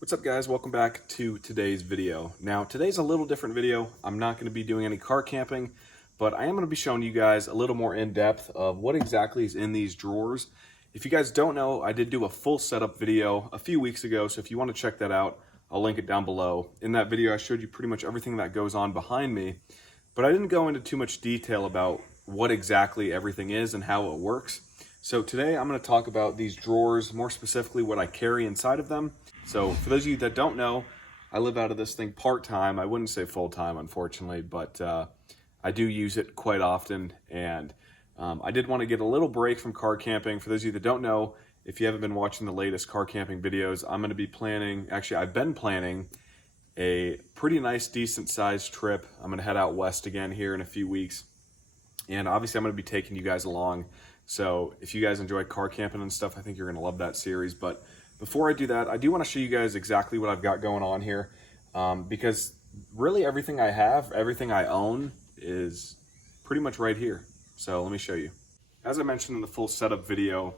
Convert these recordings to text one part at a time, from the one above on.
What's up guys, welcome back to today's video. Now today's a little different video. I'm not going to be doing any car camping, but I am going to be showing you guys a little more in depth of what exactly is in these drawers. If you guys don't know, I did do a full setup video a few weeks ago, so if you want to check that out, I'll link it down below. In that video I showed you pretty much everything that goes on behind me, but I didn't go into too much detail about what exactly everything is and how it works. So today I'm going to talk about these drawers, more specifically what I carry inside of them. So for those of you that don't know, I live out of this thing part-time. I wouldn't say full-time, unfortunately, but I do use it quite often. And I did want to get a little break from car camping. For those of you that don't know, if you haven't been watching the latest car camping videos, I'm going to be planning, actually I've been planning a pretty nice, decent-sized trip. I'm going to head out west again here in a few weeks. And obviously I'm going to be taking you guys along. So if you guys enjoy car camping and stuff, I think you're going to love that series. But before I do that, I do want to show you guys exactly what I've got going on here, because really everything I have, everything I own is pretty much right here. So let me show you. As I mentioned in the full setup video,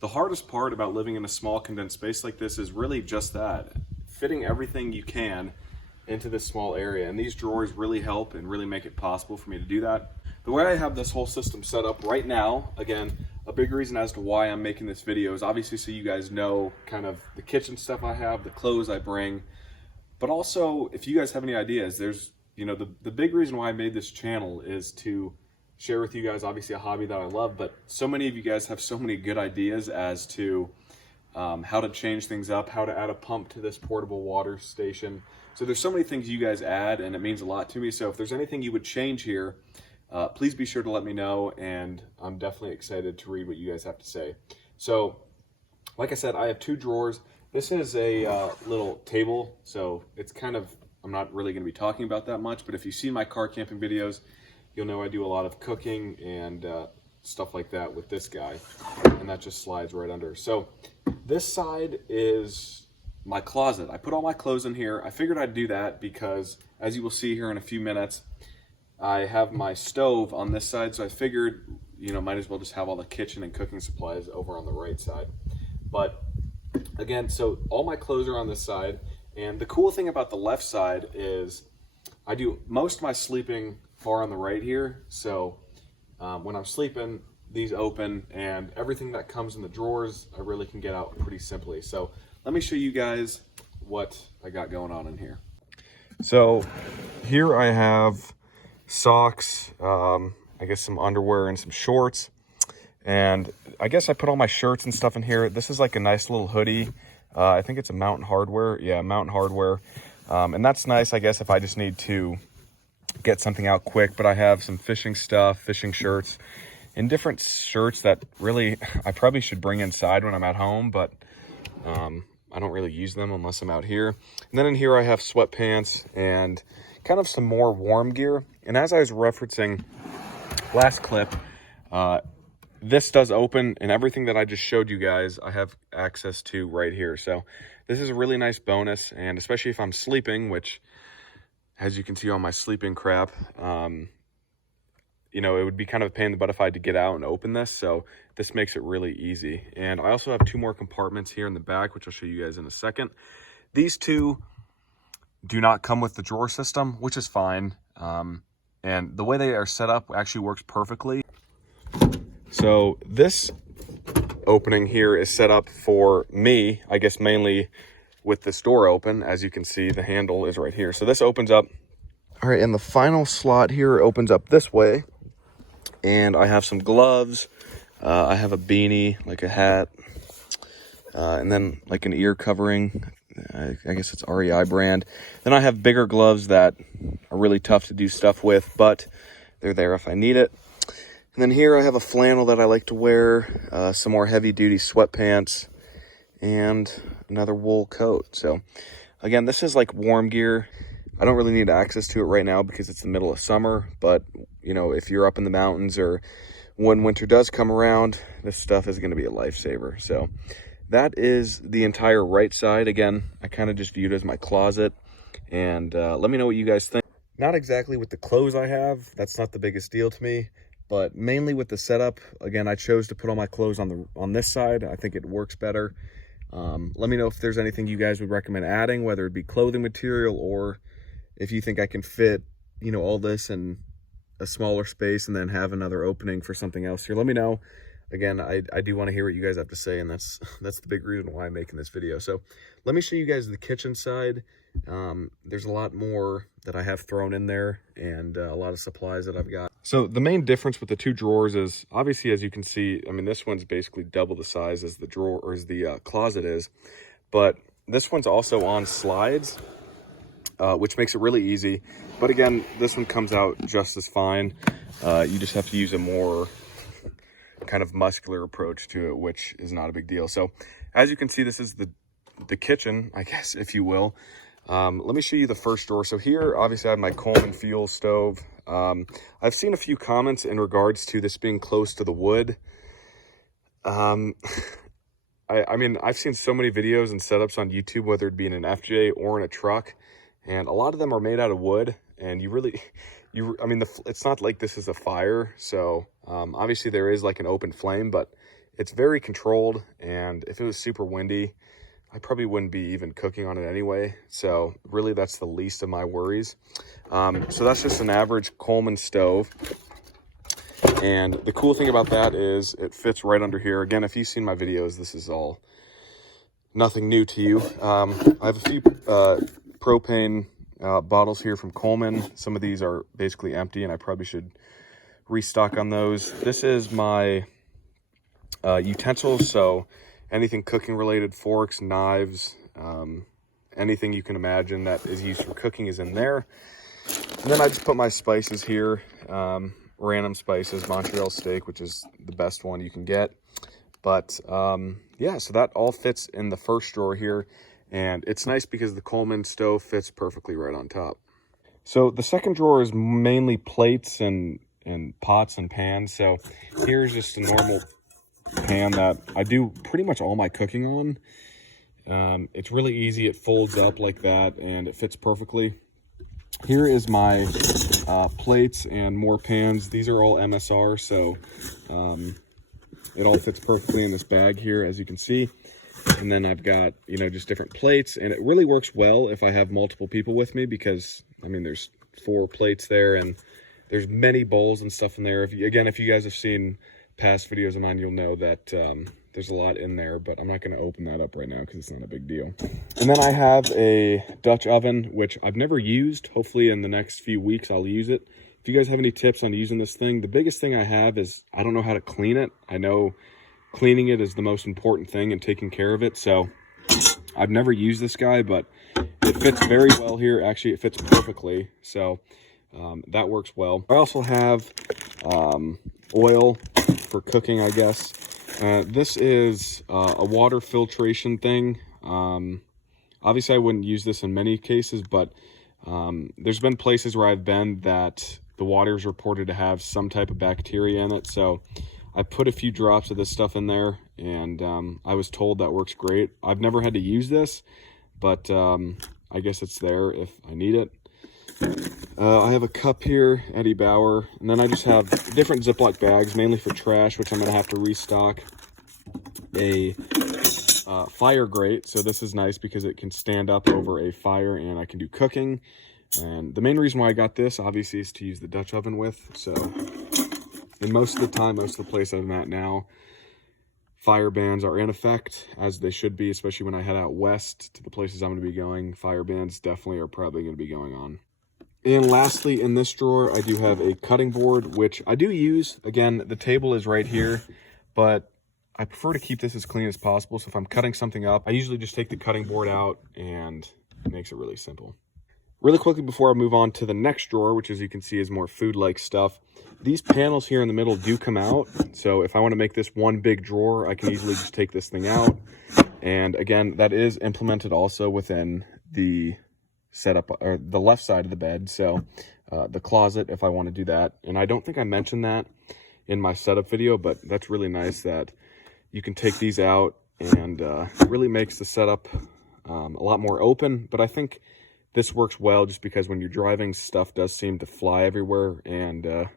the hardest part about living in a small condensed space like this is really just that, fitting everything you can into this small area. And these drawers really help and really make it possible for me to do that. The way I have this whole system set up right now, again, a big reason as to why I'm making this video is obviously so you guys know kind of the kitchen stuff I have, the clothes I bring, but also if you guys have any ideas, there's, you know, the big reason why I made this channel is to share with you guys obviously a hobby that I love, but so many of you guys have so many good ideas as to how to change things up, how to add a pump to this portable water station. So there's so many things you guys add and it means a lot to me. So if there's anything you would change here, please be sure to let me know, and I'm definitely excited to read what you guys have to say. So, like I said, I have two drawers. This is a little table, so it's kind of, I'm not really going to be talking about that much, but if you see my car camping videos, you'll know I do a lot of cooking and stuff like that with this guy, and that just slides right under. So, this side is my closet. I put all my clothes in here. I figured I'd do that because, as you will see here in a few minutes, I have my stove on this side, so I figured, you know, might as well just have all the kitchen and cooking supplies over on the right side. But again, so all my clothes are on this side, and the cool thing about the left side is I do most of my sleeping far on the right here. So when I'm sleeping, these open, and everything that comes in the drawers, I really can get out pretty simply. So let me show you guys what I got going on in here. So here I have socks, I guess some underwear and some shorts, and I guess I put all my shirts and stuff in here. This is like a nice little hoodie. I think it's a Mountain Hardwear. Yeah, Mountain Hardwear. And that's nice, I guess, if I just need to get something out quick. But I have some fishing stuff, fishing shirts, and different shirts that really I probably should bring inside when I'm at home, but I don't really use them unless I'm out here. And then in here I have sweatpants and kind of some more warm gear. And as I was referencing last clip, this does open, and everything that I just showed you guys I have access to right here. So this is a really nice bonus, and especially if I'm sleeping, which as you can see on my sleeping crap, you know, it would be kind of a pain in the butt if I had to get out and open this. So this makes it really easy. And I also have two more compartments here in the back, which I'll show you guys in a second. These two do not come with the drawer system, which is fine. And the way they are set up actually works perfectly. So this opening here is set up for me, I guess mainly with this door open. As you can see, the handle is right here. So this opens up. All right, and the final slot here opens up this way. And I have some gloves. I have a beanie, like a hat, and then like an ear covering. I guess it's REI brand. Then I have bigger gloves that are really tough to do stuff with, but they're there if I need it. And then here I have a flannel that I like to wear, some more heavy duty sweatpants, and another wool coat. So again, this is like warm gear. I don't really need access to it right now because it's the middle of summer, but you know, if you're up in the mountains or when winter does come around, this stuff is going to be a lifesaver. So that is the entire right side. Again, I kind of just view it as my closet, and let me know what you guys think. Not exactly with the clothes I have, that's not the biggest deal to me, but mainly with the setup. Again, I chose to put all my clothes on this side. I think it works better. Let me know if there's anything you guys would recommend adding, whether it be clothing material, or if you think I can fit, you know, all this in a smaller space and then have another opening for something else here. Let me know. Again, I do want to hear what you guys have to say, and that's the big reason why I'm making this video. So let me show you guys the kitchen side. There's a lot more that I have thrown in there, and a lot of supplies that I've got. So the main difference with the two drawers is, obviously, as you can see, I mean, this one's basically double the size as the drawer, or as the closet is, but this one's also on slides, which makes it really easy. But again, this one comes out just as fine. You just have to use a more kind of muscular approach to it, which is not a big deal. So as you can see, this is the kitchen, I guess, if you will. Let me show you the first drawer. So here, obviously, I have my Coleman fuel stove. I've seen a few comments in regards to this being close to the wood. I mean, I've seen so many videos and setups on YouTube, whether it be in an FJ or in a truck, and a lot of them are made out of wood, and I mean, it's not like this is a fire, so obviously there is like an open flame, but it's very controlled, and if it was super windy, I probably wouldn't be even cooking on it anyway. So really, that's the least of my worries. So that's just an average Coleman stove. And the cool thing about that is it fits right under here. Again, if you've seen my videos, this is all nothing new to you. I have a few propane bottles here from Coleman. Some of these are basically empty, and I probably should restock on those. This is my utensils, so anything cooking related, forks, knives, anything you can imagine that is used for cooking is in there. And then I just put my spices here, random spices, Montreal steak, which is the best one you can get. But yeah, so that all fits in the first drawer here. And it's nice because the Coleman stove fits perfectly right on top. So the second drawer is mainly plates and pots and pans. So here's just a normal pan that I do pretty much all my cooking on. It's really easy. It folds up like that, and it fits perfectly. Here is my plates and more pans. These are all MSR, so it all fits perfectly in this bag here, as you can see. And then I've got, you know, just different plates, and it really works well if I have multiple people with me, because I mean, there's 4 plates there, and there's many bowls and stuff in there. If you guys have seen past videos of mine, you'll know that there's a lot in there, but I'm not going to open that up right now because it's not a big deal. And then I have a Dutch oven, which I've never used. Hopefully in the next few weeks I'll use it. If you guys have any tips on using this thing, the biggest thing I have is I don't know how to clean it. I know cleaning it is the most important thing and taking care of it, so I've never used this guy, but it fits very well here. Actually, it fits perfectly, so that works well. I also have oil for cooking, I guess. This is a water filtration thing. Obviously, I wouldn't use this in many cases, but there's been places where I've been that the water is reported to have some type of bacteria in it, so I put a few drops of this stuff in there, and I was told that works great. I've never had to use this, but I guess it's there if I need it. I have a cup here, Eddie Bauer, and then I just have different Ziploc bags, mainly for trash, which I'm going to have to restock. A fire grate, so this is nice because it can stand up over a fire and I can do cooking. And the main reason why I got this, obviously, is to use the Dutch oven with. So, and most of the time, most of the place I'm at now, fire bans are in effect, as they should be, especially when I head out west to the places I'm going to be going. Fire bans definitely are probably going to be going on. And lastly, in this drawer, I do have a cutting board, which I do use. Again, the table is right here, but I prefer to keep this as clean as possible. So if I'm cutting something up, I usually just take the cutting board out, and it makes it really simple. Really quickly before I move on to the next drawer, which as you can see is more food-like stuff, these panels here in the middle do come out. So if I want to make this one big drawer, I can easily just take this thing out. And again, that is implemented also within the setup, or the left side of the bed. So the closet, if I want to do that. And I don't think I mentioned that in my setup video, but that's really nice that you can take these out, and it really makes the setup a lot more open. But I think this works well just because when you're driving, stuff does seem to fly everywhere, and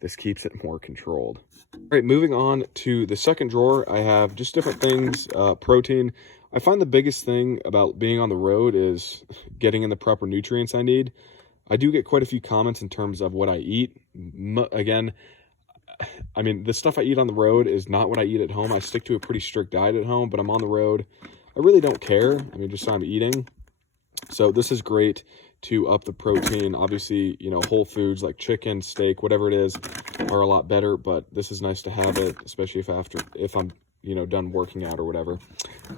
this keeps it more controlled. All right, moving on to the second drawer, I have just different things. Protein. I find the biggest thing about being on the road is getting in the proper nutrients I need. I do get quite a few comments in terms of what I eat. Again, I mean, the stuff I eat on the road is not what I eat at home. I stick to a pretty strict diet at home, but I'm on the road. I really don't care. I mean, just I'm eating. So this is great to up the protein. Obviously, you know, whole foods like chicken, steak, whatever it is, are a lot better, but this is nice to have it, especially if I'm, you know, done working out or whatever.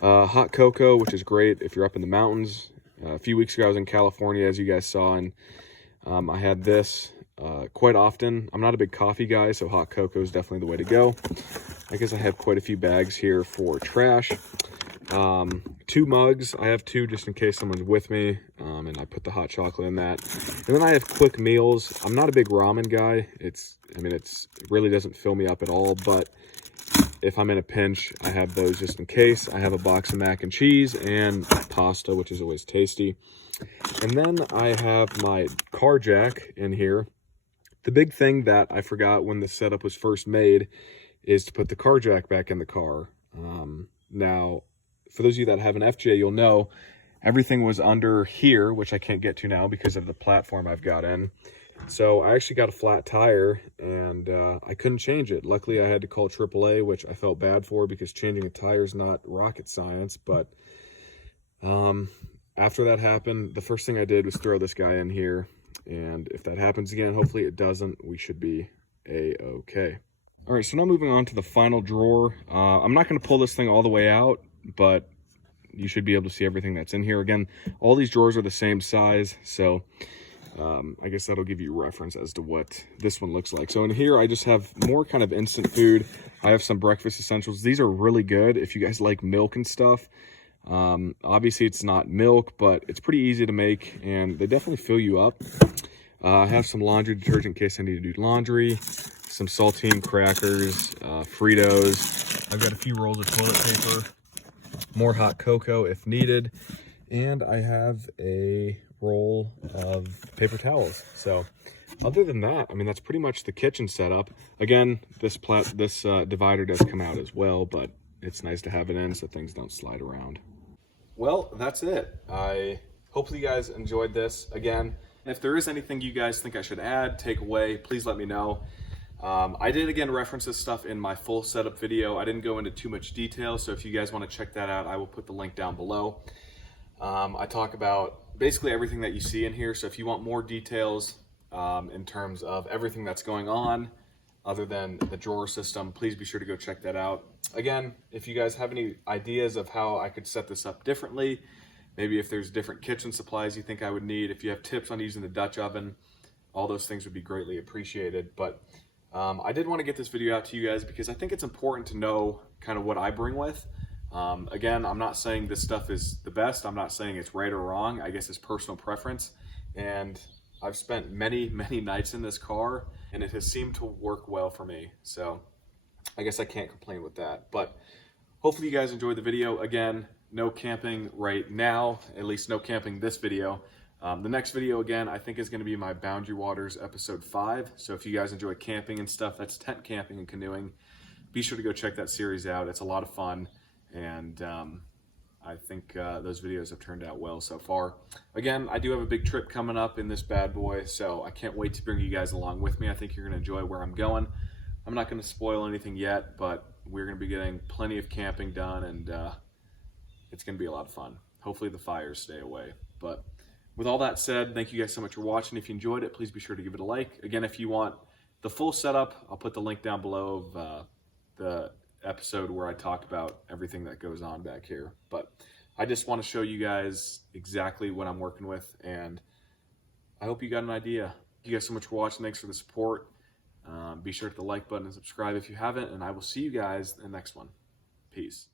Hot cocoa, which is great if you're up in the mountains. A few weeks ago, I was in California, as you guys saw, and I had this quite often. I'm not a big coffee guy, so hot cocoa is definitely the way to go. I guess I have quite a few bags here for trash. 2 mugs. I have 2 just in case someone's with me, and I put the hot chocolate in that. And then I have quick meals. I'm not a big ramen guy. It really doesn't fill me up at all, but if I'm in a pinch, I have those just in case. I have a box of mac and cheese and pasta, which is always tasty. And then I have my car jack in here. The big thing that I forgot when the setup was first made is to put the car jack back in the car. Now, for those of you that have an FJ, you'll know everything was under here, which I can't get to now because of the platform I've got in. So I actually got a flat tire, and I couldn't change it. Luckily, I had to call AAA, which I felt bad for because changing a tire is not rocket science. But after that happened, the first thing I did was throw this guy in here. And if that happens again, hopefully it doesn't, we should be A-okay. All right, so now moving on to the final drawer. I'm not going to pull this thing all the way out, but you should be able to see everything that's in here. Again, all these drawers are the same size, so I guess that'll give you reference as to what this one looks like. So in here, I just have more kind of instant food. I have some breakfast essentials. These are really good if you guys like milk and stuff. Obviously, it's not milk, but it's pretty easy to make, and they definitely fill you up. I have some laundry detergent in case I need to do laundry, some saltine crackers, Fritos. I've got a few rolls of toilet paper, more hot cocoa if needed, and I have a roll of paper towels. So other than that, I mean, that's pretty much the kitchen setup. Again, this divider does come out as well, but it's nice to have it in so things don't slide around. Well, that's it. Hopefully you guys enjoyed this. Again, if there is anything you guys think I should add, take away, please let me know. I did again reference this stuff in my full setup video. I didn't go into too much detail, so if you guys want to check that out, I will put the link down below. I talk about basically everything that you see in here, so if you want more details in terms of everything that's going on other than the drawer system, please be sure to go check that out. Again, if you guys have any ideas of how I could set this up differently, maybe if there's different kitchen supplies you think I would need, if you have tips on using the Dutch oven, all those things would be greatly appreciated. But I did want to get this video out to you guys because I think it's important to know kind of what I bring with. Again, I'm not saying this stuff is the best. I'm not saying it's right or wrong. I guess it's personal preference. And I've spent many, many nights in this car, and it has seemed to work well for me. So I guess I can't complain with that. But hopefully you guys enjoyed the video. Again, no camping right now, at least no camping this video. The next video, again, I think is going to be my Boundary Waters episode 5. So if you guys enjoy camping and stuff, that's tent camping and canoeing, be sure to go check that series out. It's a lot of fun, and I think those videos have turned out well so far. Again, I do have a big trip coming up in this bad boy, so I can't wait to bring you guys along with me. I think you're going to enjoy where I'm going. I'm not going to spoil anything yet, but we're going to be getting plenty of camping done, and it's going to be a lot of fun. Hopefully the fires stay away. But with all that said, thank you guys so much for watching. If you enjoyed it, please be sure to give it a like. Again, if you want the full setup, I'll put the link down below of the episode where I talk about everything that goes on back here. But I just want to show you guys exactly what I'm working with, and I hope you got an idea. Thank you guys so much for watching. Thanks for the support. Be sure to hit the like button and subscribe if you haven't, and I will see you guys in the next one. Peace.